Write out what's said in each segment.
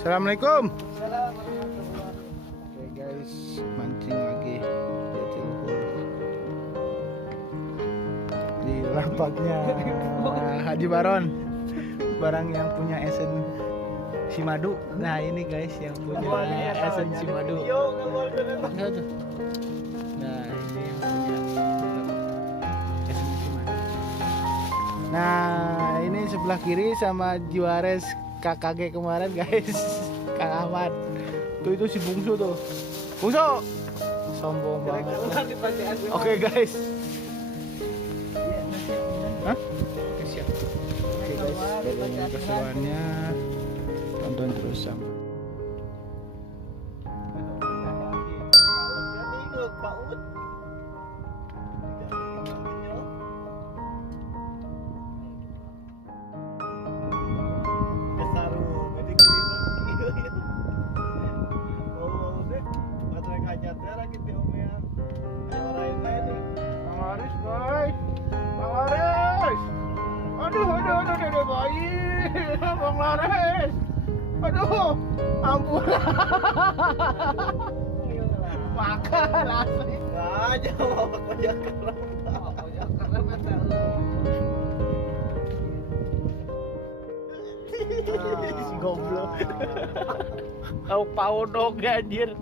Assalamualaikum. Oke guys, mancing lagi jatiluhur di lapaknya Haji Baron, barang yang punya esen si madu. Nah ini guys yang punya esen si madu. Nah ini yang punya esen si madu. Nah ini sebelah kiri sama Juarez KKG kemarin guys, Kang Ahmad. Tuh itu si Bungsu tuh. Bungsu. Sombong banget. Oke guys. Hah? Oke siap. Oke guys, keseruannya tonton terus sama. Aduh, baik, Bang Lares. Aduh, ampun. Makan asli. Aja mau kerja kerem. Kerja kerem mata lu. Si goblok. Kau pau dong anjir.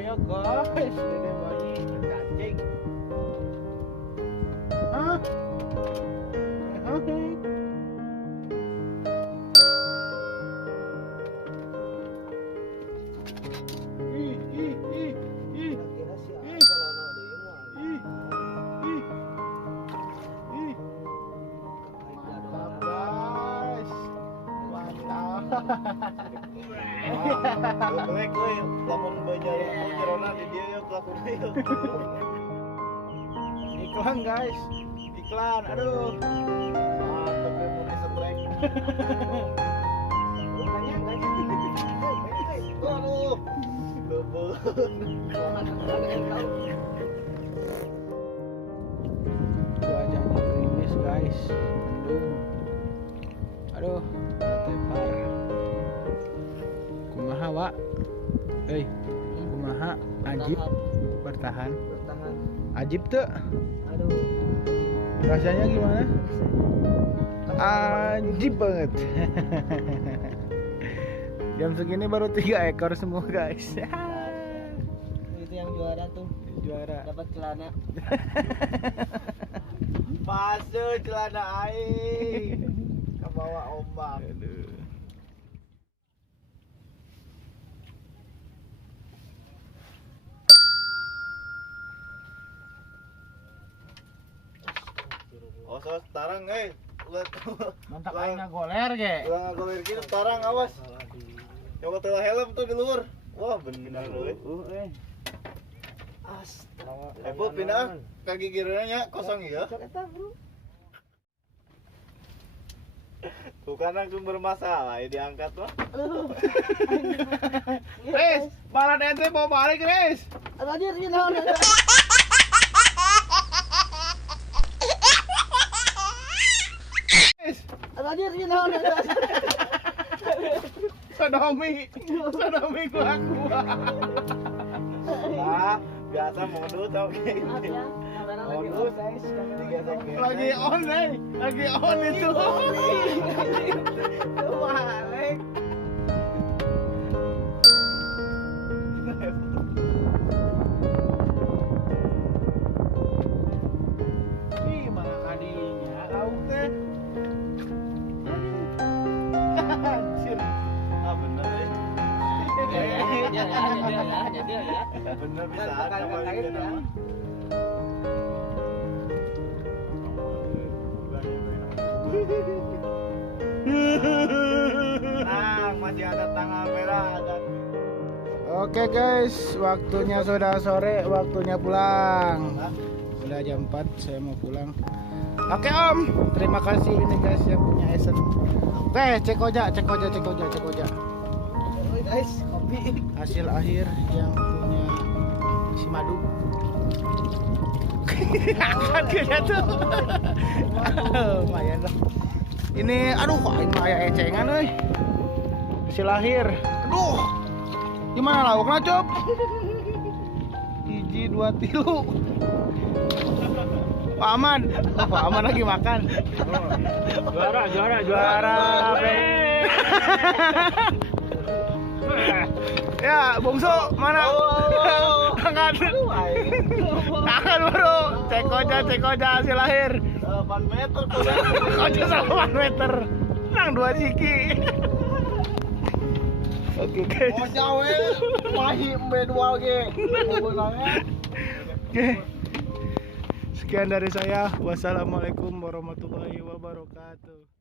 Ayo guys, dede bayi cacing. Ah. Lek euy, lamun bajaya jerona di dieu ya pelakunna yeuh. Iklan guys, iklan. Aduh. Mantep ya mun setrek. Aduh. Cuacanya gerimis guys, mendung. Aduh, tepar. Kumaha Wak? Kumaha? Ajib bertahan. Ajib tuh. Aduh. Rasanya gimana? Ajib banget. Jam segini baru 3 ekor semua guys. Itu yang juara tuh. Juara. Dapat celana. Masuk celana aing. Ke bawah ombak. Aduh. Oh, so tarang Mantap aing goler ge. Ulah ngagoler kieu tarang awas. Coba telah helm tuh di luar. Wah, bener euy. Astaga. Put pindah kaki kirinya kosong ya. Bukan langsung bermasalah ya diangkat mah. Riz, balan ente mau balik Riz. Anjir ieu naon? Anjir ieu naon? Sodomi gua. Ah, biasa modus tau kayak gitu. Modus lagi on itu. Balik. Gimana kadinya kau teh? Anjir. Ah bener ya. Jadi Bener bisa ada balikin nama. Nah, masih ada tanggal merah ada. Oke guys, waktunya sudah sore, waktunya pulang. Sudah jam 4, saya mau pulang. Oke Om, terima kasih ini guys yang punya Esen. Oke, cek oja. Guys, kopi. Hasil akhir yang punya si Madu. Angkat dia tuh. Lumayan lah. Ini aduh kok ini aya ecengan euy. Hasil akhir. Aduh. Gimana laukna, Cop? 1 2 3. Pak Aman. Oh, Pak Aman lagi makan. Juara. Ya, Bungsu mana? Angkat. Angkat bro. Cek oja hasil akhir. 8 meter tuh. Oja 8 meter. Nang 2 siki. Oke guys. Oh jawe, mahi embe 2 ge. Oke. Sekian dari saya. Wassalamualaikum warahmatullahi wabarakatuh.